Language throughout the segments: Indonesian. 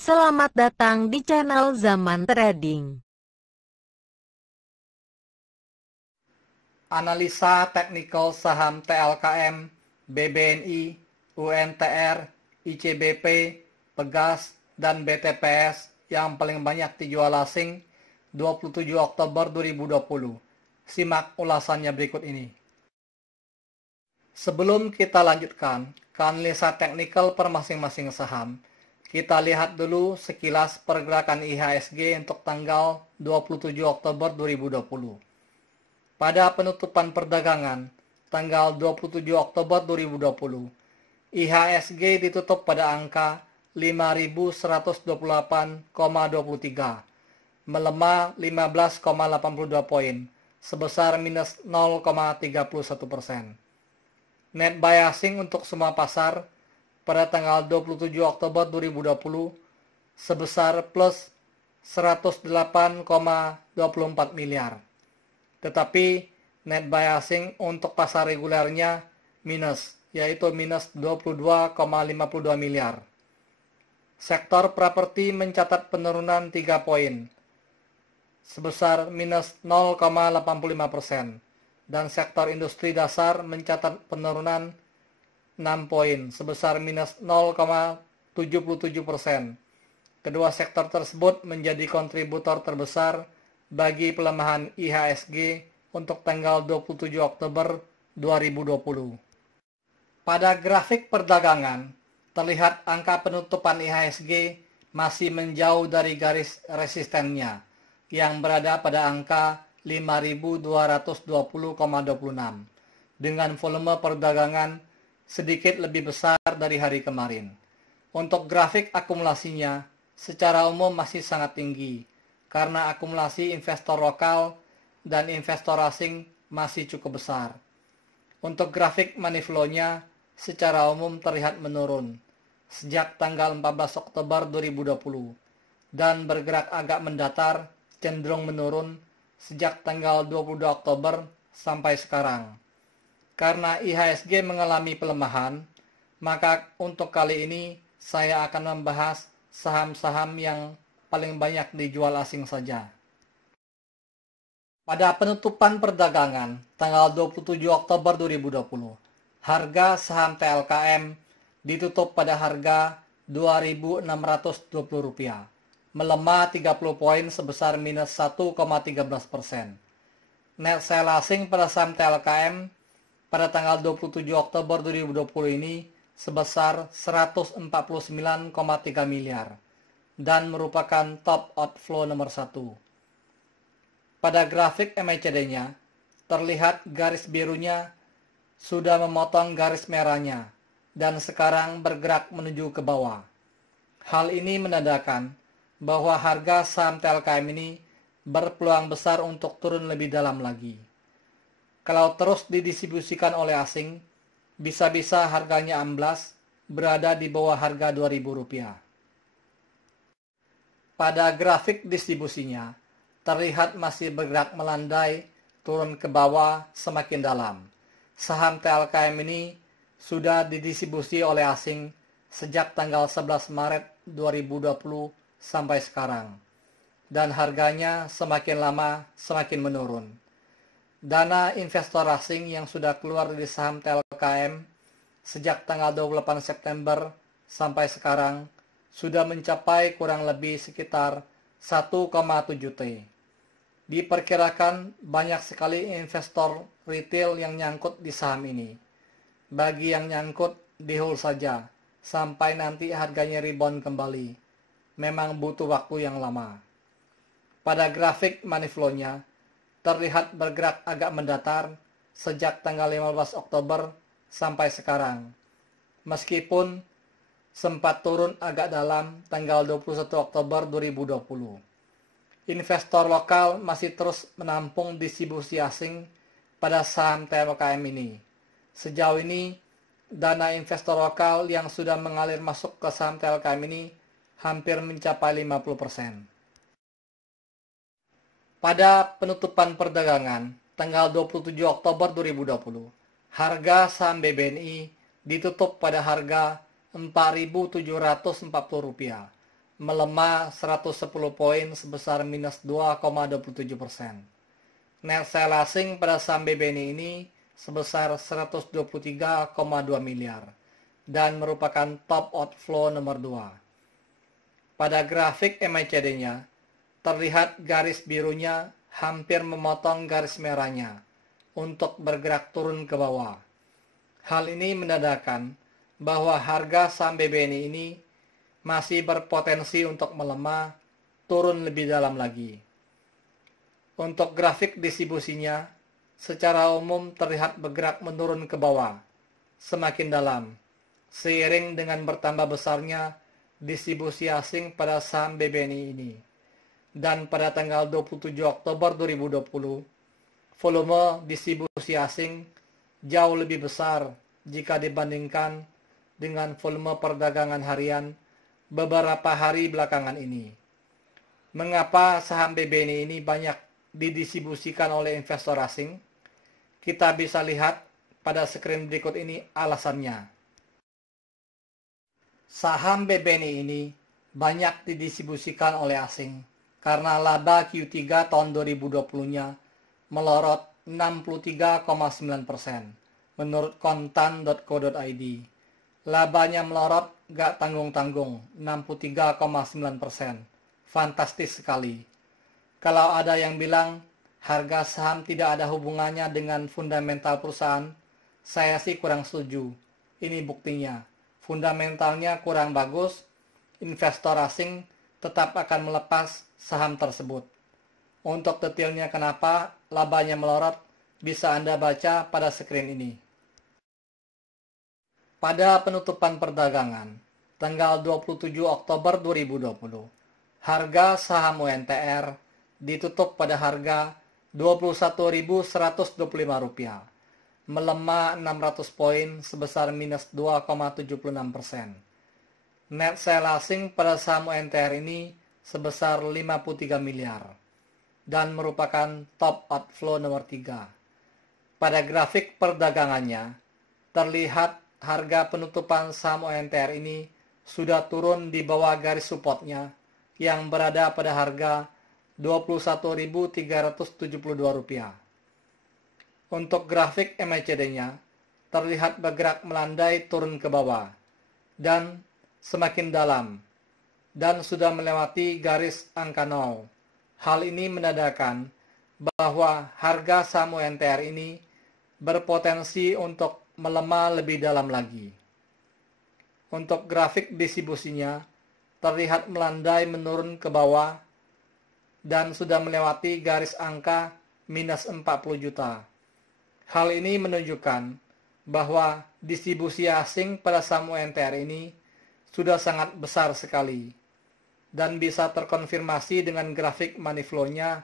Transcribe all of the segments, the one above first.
Selamat datang di channel Zaman Trading. Analisa teknikal saham TLKM, BBNI, UNTR, ICBP, Pegas, dan BTPS yang paling banyak dijual asing 27 Oktober 2020. Simak ulasannya berikut ini. Sebelum kita lanjutkan ke analisa teknikal per masing-masing saham, kita lihat dulu sekilas pergerakan IHSG untuk tanggal 27 Oktober 2020. Pada penutupan perdagangan tanggal 27 Oktober 2020, IHSG ditutup pada angka 5.128,23, melemah 15,82 poin, sebesar minus 0,31%. Net buy asing untuk semua pasar pada tanggal 27 Oktober 2020 sebesar plus 108,24 miliar. Tetapi net buy asing untuk pasar regulernya minus, yaitu minus 22,52 miliar. Sektor properti mencatat penurunan 3 poin, sebesar minus 0,85%, dan sektor industri dasar mencatat penurunan 6 poin, sebesar minus 0,77%. Kedua sektor tersebut menjadi kontributor terbesar bagi pelemahan IHSG untuk tanggal 27 Oktober 2020. Pada grafik perdagangan, terlihat angka penutupan IHSG masih menjauh dari garis resistennya yang berada pada angka 5.220,26 dengan volume perdagangan sedikit lebih besar dari hari kemarin. Untuk grafik akumulasinya secara umum masih sangat tinggi, karena akumulasi investor lokal dan investor asing masih cukup besar. Untuk grafik money flow-nya secara umum terlihat menurun sejak tanggal 14 Oktober 2020 dan bergerak agak mendatar cenderung menurun sejak tanggal 22 Oktober sampai sekarang. Karena IHSG mengalami pelemahan, maka untuk kali ini saya akan membahas saham-saham yang paling banyak dijual asing saja. Pada penutupan perdagangan tanggal 27 Oktober 2020, harga saham TLKM ditutup pada harga Rp2.620, melemah 30 poin sebesar minus 1,13%. Net sale asing pada saham TLKM pada tanggal 27 Oktober 2020 ini sebesar 149,3 miliar. Dan merupakan top outflow nomor 1. Pada grafik MACD-nya, terlihat garis birunya sudah memotong garis merahnya dan sekarang bergerak menuju ke bawah. Hal ini menandakan bahwa harga saham TLKM ini berpeluang besar untuk turun lebih dalam lagi. Kalau terus didistribusikan oleh asing, bisa-bisa harganya amblas berada di bawah harga Rp2.000. Pada grafik distribusinya, terlihat masih bergerak melandai turun ke bawah semakin dalam. Saham TLKM ini sudah didistribusi oleh asing sejak tanggal 11 Maret 2020 sampai sekarang. Dan harganya semakin lama semakin menurun. Dana investor asing yang sudah keluar dari saham TLKM sejak tanggal 28 September sampai sekarang sudah mencapai kurang lebih sekitar 1,7 T. Diperkirakan banyak sekali investor retail yang nyangkut di saham ini. Bagi yang nyangkut, di hold saja, sampai nanti harganya rebound kembali. Memang butuh waktu yang lama. Pada grafik money flow-nya, terlihat bergerak agak mendatar sejak tanggal 15 Oktober sampai sekarang. Meskipun sempat turun agak dalam tanggal 21 Oktober 2020. Investor lokal masih terus menampung distribusi asing pada saham TLKM ini. Sejauh ini, dana investor lokal yang sudah mengalir masuk ke saham TLKM ini hampir mencapai 50%. Pada penutupan perdagangan tanggal 27 Oktober 2020, harga saham BBNI ditutup pada harga Rp4.740, melemah 110 poin sebesar minus 2,27%. Net sale asing pada saham BBNI ini sebesar 123,2 miliar dan merupakan top outflow nomor 2. Pada grafik MACD-nya, terlihat garis birunya hampir memotong garis merahnya untuk bergerak turun ke bawah. Hal ini menandakan bahwa harga saham BBNI ini masih berpotensi untuk melemah, turun lebih dalam lagi. Untuk grafik distribusinya, secara umum terlihat bergerak menurun ke bawah, semakin dalam, seiring dengan bertambah besarnya distribusi asing pada saham BBNI ini. Dan pada tanggal 27 Oktober 2020, volume distribusi asing jauh lebih besar jika dibandingkan dengan volume perdagangan harian beberapa hari belakangan ini. Mengapa saham BBNI ini banyak didistribusikan oleh investor asing? Kita bisa lihat pada screen berikut ini alasannya. Saham BBNI ini banyak didistribusikan oleh asing karena laba Q3 tahun 2020-nya melorot 63,9% menurut kontan.co.id. Labanya melorot gak tanggung-tanggung 63,9%. Fantastis sekali. Kalau ada yang bilang harga saham tidak ada hubungannya dengan fundamental perusahaan, saya sih kurang setuju. Ini buktinya. Fundamentalnya kurang bagus, investor asing tetap akan melepas saham tersebut. Untuk detailnya kenapa labanya melorot, bisa Anda baca pada screen ini. Pada penutupan perdagangan, tanggal 27 Oktober 2020, harga saham UNTR ditutup pada harga Rp21.125, melemah 600 poin sebesar minus 2,76%. Net sale asing pada saham UNTR ini sebesar 53 miliar dan merupakan top outflow nomor 3. Pada grafik perdagangannya, terlihat harga penutupan saham UNTR ini sudah turun di bawah garis supportnya yang berada pada harga Rp21.372. Untuk grafik MACD-nya, terlihat bergerak melandai turun ke bawah dan semakin dalam dan sudah melewati garis angka 0. Hal ini menandakan bahwa harga saham UNTR ini berpotensi untuk melemah lebih dalam lagi. Untuk grafik distribusinya, terlihat melandai menurun ke bawah dan sudah melewati garis angka minus 40 juta. Hal ini menunjukkan bahwa distribusi asing pada saham UNTR ini sudah sangat besar sekali dan bisa terkonfirmasi dengan grafik money flow-nya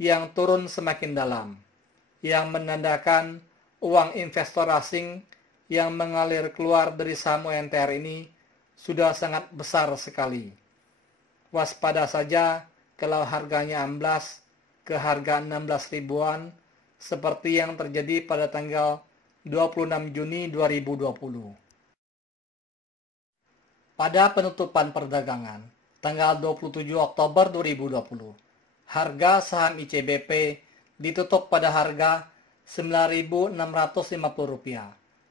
yang turun semakin dalam, yang menandakan uang investor asing yang mengalir keluar dari saham UNTR ini sudah sangat besar sekali. Waspada saja kalau harganya amblas ke harga 16 ribuan seperti yang terjadi pada tanggal 26 Juni 2020. Pada penutupan perdagangan tanggal 27 Oktober 2020, harga saham ICBP ditutup pada harga Rp9.650,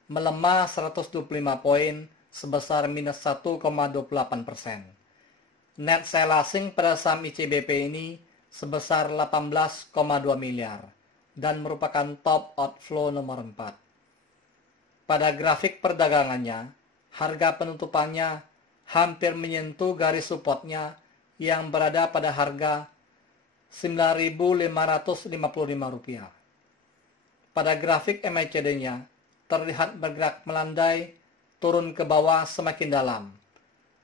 melemah 125 poin sebesar minus 1,28%. Net sale asing pada saham ICBP ini sebesar 18,2 miliar dan merupakan top outflow nomor 4. Pada grafik perdagangannya, harga penutupannya hampir menyentuh garis supportnya yang berada pada harga Rp9.555. Pada grafik MACD-nya, terlihat bergerak melandai turun ke bawah semakin dalam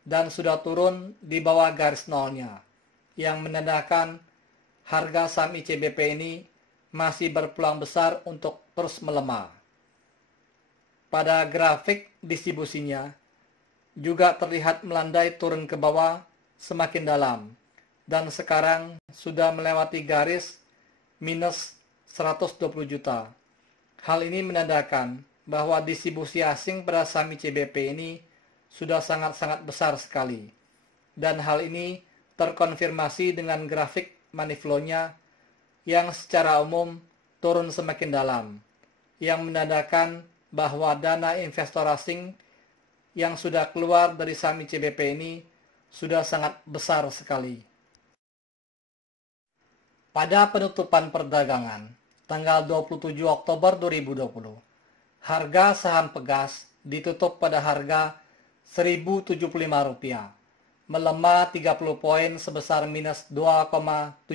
dan sudah turun di bawah garis nolnya, yang menandakan harga saham ICBP ini masih berpeluang besar untuk terus melemah. Pada grafik distribusinya, juga terlihat melandai turun ke bawah semakin dalam dan sekarang sudah melewati garis minus 120 juta. Hal ini menandakan bahwa distribusi asing pada saham ICBP ini sudah sangat-sangat besar sekali dan hal ini terkonfirmasi dengan grafik money flow-nya yang secara umum turun semakin dalam, yang menandakan bahwa dana investor asing yang sudah keluar dari saham ICBP ini sudah sangat besar sekali. Pada penutupan perdagangan, tanggal 27 Oktober 2020, harga saham Pegas ditutup pada harga Rp1.075, melemah 30 poin sebesar minus 2,71%.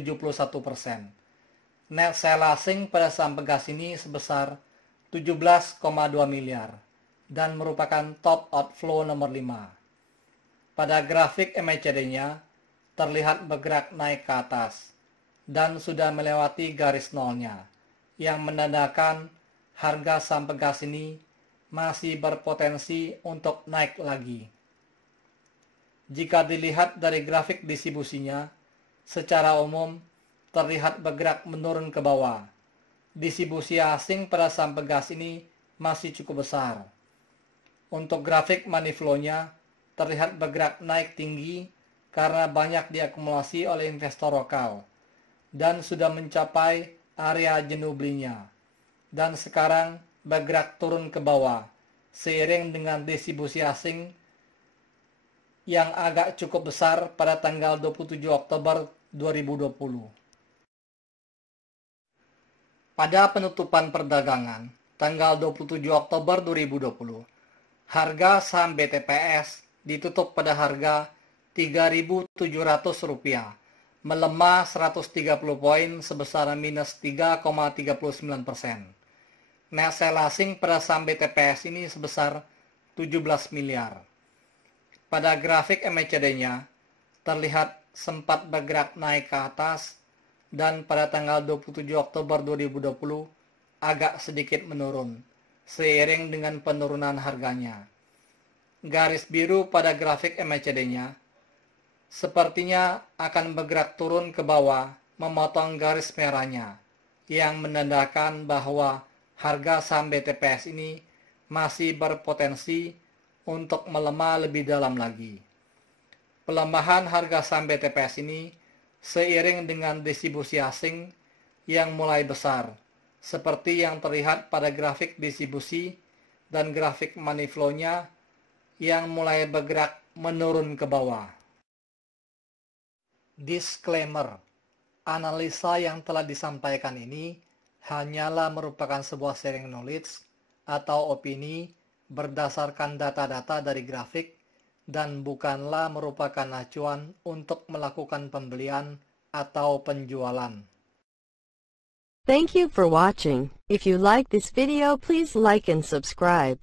Net sale asing pada saham Pegas ini sebesar 17,2 miliar dan merupakan top outflow nomor 5. Pada grafik MACD-nya terlihat bergerak naik ke atas dan sudah melewati garis nolnya, yang menandakan harga saham Pegas ini masih berpotensi untuk naik lagi. Jika dilihat dari grafik distribusinya, secara umum terlihat bergerak menurun ke bawah. Distribusi asing pada saham Pegas ini masih cukup besar. Untuk grafik money flow-nya terlihat bergerak naik tinggi karena banyak diakumulasi oleh investor lokal dan sudah mencapai area jenuh belinya, dan sekarang bergerak turun ke bawah seiring dengan distribusi asing yang agak cukup besar pada tanggal 27 Oktober 2020. Pada penutupan perdagangan tanggal 27 Oktober 2020, harga saham BTPS ditutup pada harga Rp3.700, melemah 130 poin sebesar minus 3,39%. Net sale asing pada saham BTPS ini sebesar 17 miliar. Pada grafik MACD-nya terlihat sempat bergerak naik ke atas dan pada tanggal 27 Oktober 2020 agak sedikit menurun seiring dengan penurunan harganya. Garis biru pada grafik MACD-nya sepertinya akan bergerak turun ke bawah memotong garis merahnya, yang menandakan bahwa harga saham BTPS ini masih berpotensi untuk melemah lebih dalam lagi. Pelemahan harga saham BTPS ini seiring dengan distribusi asing yang mulai besar, seperti yang terlihat pada grafik distribusi dan grafik money flow-nya yang mulai bergerak menurun ke bawah. Disclaimer, analisa yang telah disampaikan ini hanyalah merupakan sebuah sharing knowledge atau opini berdasarkan data-data dari grafik dan bukanlah merupakan acuan untuk melakukan pembelian atau penjualan. Thank you for watching. If you like this video, please like and subscribe.